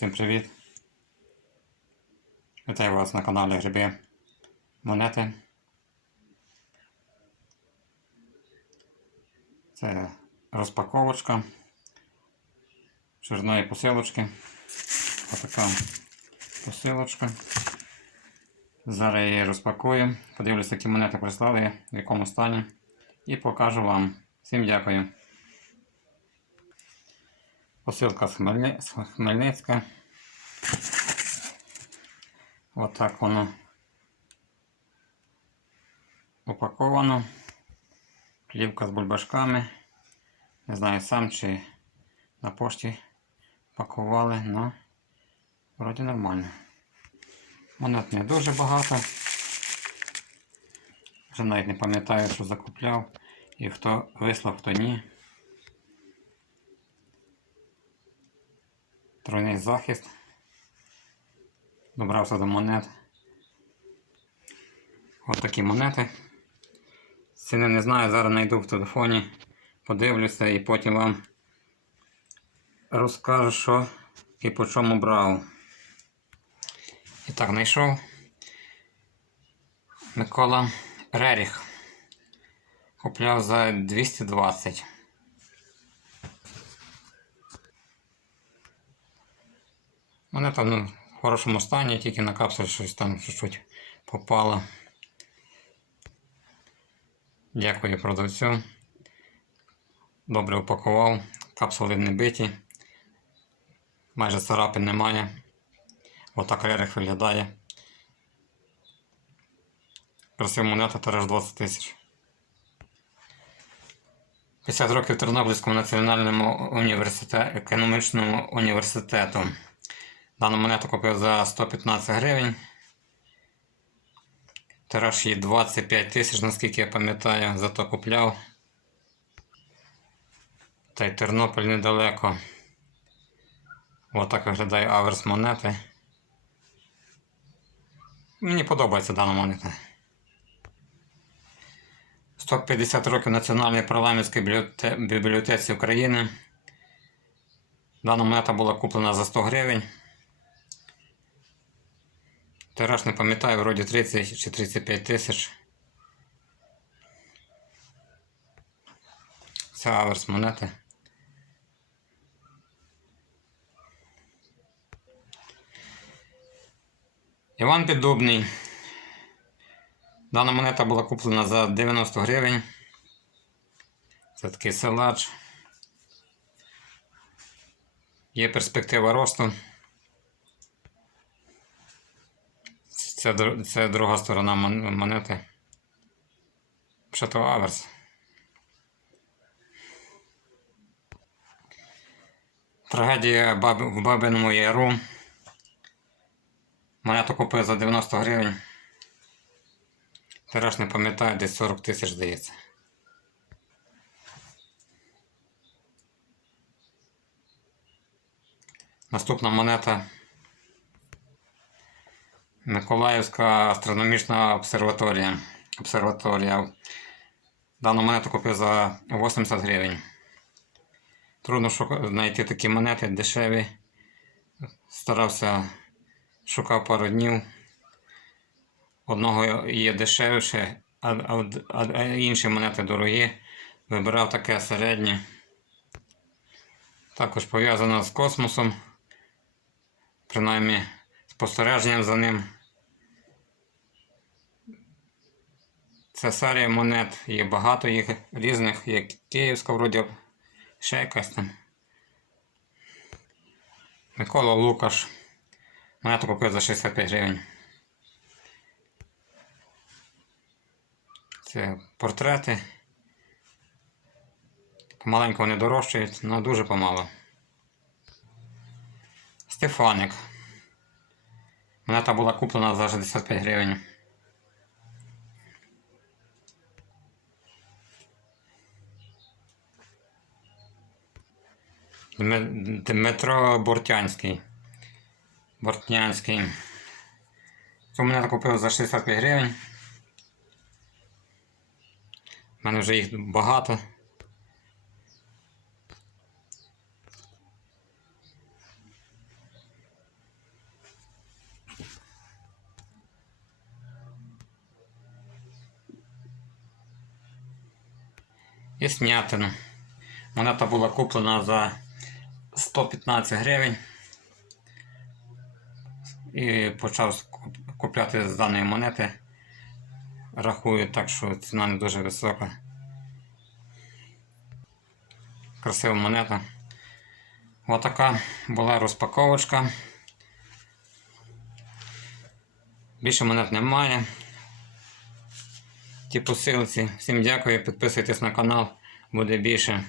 Всім привіт! Вітаю вас на каналі Гриби Монети. Це розпаковочка чорної посилочки. Отака посилочка. Зараз я її розпакую, подивлюся, які монети прислали, в якому стані, і покажу вам. Всім дякую. Посилка з Хмельни... з Хмельницька. Отак воно упаковано. Плівка з бульбашками. Не знаю сам чи на пошті пакували, але вроді нормально. Монет не дуже багато. Вже навіть не пам'ятаю, що закупляв і хто вислав, хто ні. Тройний захист. Добрався до монет. Ось такі монети. Ціни не знаю, зараз знайду в телефоні, подивлюся і потім вам розкажу, що і по чому брав. І так, знайшов Микола Реріх. Купляв за 220. Монета ну, в хорошому стані, тільки на капсуль щось там чуть-чуть попало. Дякую продавцю. Добре упакував, капсули не биті. Майже царапин немає. Отак рерих виглядає. Красива монета тираж 20 тисяч. 50 років Тернопільському національному університету, економічному університету. Дану монету купив за 115 гривень. Тираж її 25 тисяч, наскільки я пам'ятаю, зато купляв. Та й Тернопіль недалеко. Отак виглядає аверс монети. Мені подобається дана монета. 150 років Національної парламентської бібліотеці України. Дана монета була куплена за 100 гривень. Тираж не пам'ятаю, вроді 30 чи 35 тисяч. Це аверс монети. Іван Піддубний. Дана монета була куплена за 90 гривень. Це такий силач. Є перспектива росту. Це, це друга сторона мон- монети. Пшето аверс. Трагедія в Бабиному Яру. Монету купив за 90 гривень. Тираж не пам'ятаю, десь 40 тисяч здається. Наступна монета. Миколаївська астрономічна обсерваторія. Обсерваторія. Дану монету купив за 80 гривень. Трудно знайти такі монети дешеві. Старався, шукав пару днів. Одного є дешевше, а, а, а, а інші монети дорогі. Вибирав таке середнє. Також пов'язано з космосом. Принаймні спостереженням за ним. Це серія монет, є багато їх різних, є Київська вроді, ще якась там. Микола Лукаш. Монету купив за 65 гривень. Це портрети. Помаленьку вони дорожчають, але дуже помало. Стефаник. Монета була куплена за 65 гривень. Дмитро Бортянський. Бортянський. Цю мене купив за 65 гривень. У мене вже їх багато. І снятину. Монета була куплена за 115 гривень. І почав купляти з даної монети. Рахую так, що ціна не дуже висока. Красива монета. Отака була розпаковочка. Більше монет немає. Ті посилці. Всім дякую, підписуйтесь на канал, буде більше.